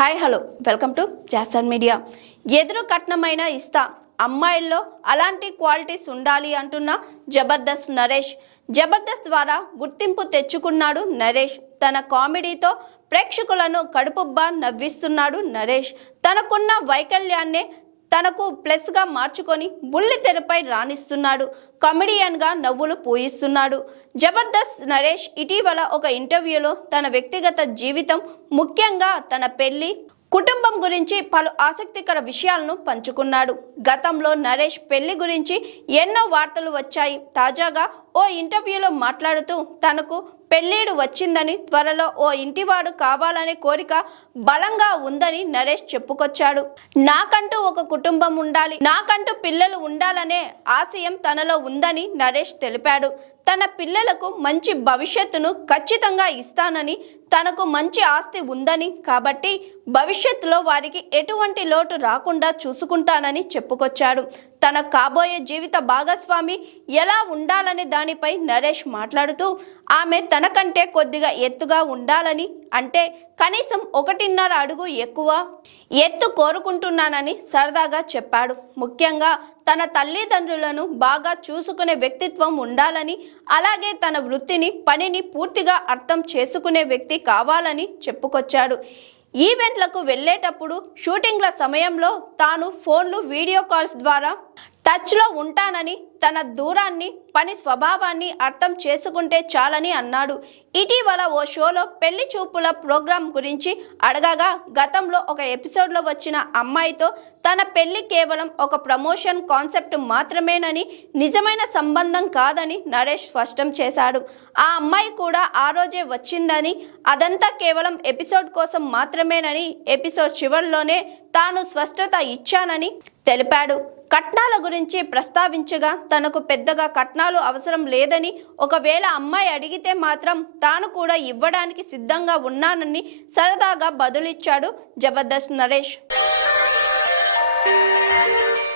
Hi hello welcome to Jason media. ఎదురు కట్నమైన ఇస్తా, అమ్మాయిల్లో అలాంటి క్వాలిటీస్ ఉండాలి అంటున్న జబర్దస్త్ నరేష్. జబర్దస్త్ ద్వారా గుర్తింపు తెచ్చుకున్నాడు నరేష్. తన కామెడీతో ప్రేక్షకులను కడుపుబ్బా నవ్విస్తున్నాడు నరేష్. తనకున్న వైకల్యాన్నే తనకు ప్లస్గా మార్చుకొని బుల్లి తెరపై రాణిస్తున్నాడు. కామెడియన్గా నవ్వులు పూయిస్తున్నాడు. జబర్దస్త్ నరేష్ ఇటీవల ఒక ఇంటర్వ్యూలో తన వ్యక్తిగత జీవితం, ముఖ్యంగా తన పెళ్లి, కుటుంబం గురించి పలు ఆసక్తికర విషయాలను పంచుకున్నాడు. గతంలో నరేష్ పెళ్లి గురించి ఎన్నో వార్తలు వచ్చాయి. తాజాగా ఓ ఇంటర్వ్యూలో మాట్లాడుతూ తనకు పెళ్ళీడు వచ్చిందని, త్వరలో ఓ ఇంటివాడు కావాలనే కోరిక బలంగా ఉందని నరేష్ చెప్పుకొచ్చాడు. నాకంటూ ఒక కుటుంబం ఉండాలి, నాకంటూ పిల్లలు ఉండాలనే ఆశయం తనలో ఉందని నరేష్ తెలిపాడు. తన పిల్లలకు మంచి భవిష్యత్తును ఖచ్చితంగా ఇస్తానని, తనకు మంచి ఆస్తి ఉందని, కాబట్టి భవిష్యత్తులో వారికి ఎటువంటి లోటు రాకుండా చూసుకుంటానని చెప్పుకొచ్చాడు. తన కాబోయే జీవిత భాగస్వామి ఎలా ఉండాలనే దానిపై నరేష్ మాట్లాడుతూ ఆమె తనకంటే కొద్దిగా ఎత్తుగా ఉండాలని, అంటే కనీసం 1.5 అడుగు ఎక్కువ ఎత్తు కోరుకుంటున్నానని సరదాగా చెప్పాడు. ముఖ్యంగా తన తల్లిదండ్రులను బాగా చూసుకునే వ్యక్తిత్వం ఉండాలని, అలాగే తన వృత్తిని, పనిని పూర్తిగా అర్థం చేసుకునే వ్యక్తి కావాలని చెప్పుకొచ్చాడు. ఈవెంట్లకు వెళ్ళేటప్పుడు, షూటింగ్ల సమయంలో తాను ఫోన్లు, వీడియో కాల్స్ ద్వారా టచ్లో ఉంటానని, తన దూరాన్ని, పని స్వభావాన్ని అర్థం చేసుకుంటే చాలని అన్నాడు. ఇటీవల ఓ షోలో పెళ్లి చూపుల ప్రోగ్రాం గురించి అడగగా, గతంలో ఒక ఎపిసోడ్లో వచ్చిన అమ్మాయితో తన పెళ్లి కేవలం ఒక ప్రమోషన్ కాన్సెప్ట్ మాత్రమేనని, నిజమైన సంబంధం కాదని నరేష్ స్పష్టం చేశాడు. ఆ అమ్మాయి కూడా ఆ రోజే వచ్చిందని, అదంతా కేవలం ఎపిసోడ్ కోసం మాత్రమేనని ఎపిసోడ్ చివరిలోనే తాను స్పష్టత ఇచ్చానని తెలిపాడు. కట్నాల గురించి ప్రస్తావించగా, తనకు పెద్దగా కట్నాలు అవసరం లేదని, ఒకవేళ అమ్మాయి అడిగితే మాత్రం తాను కూడా ఇవ్వడానికి సిద్ధంగా ఉన్నానని సరదాగా బదులిచ్చాడు జబర్దస్త్ నరేష్.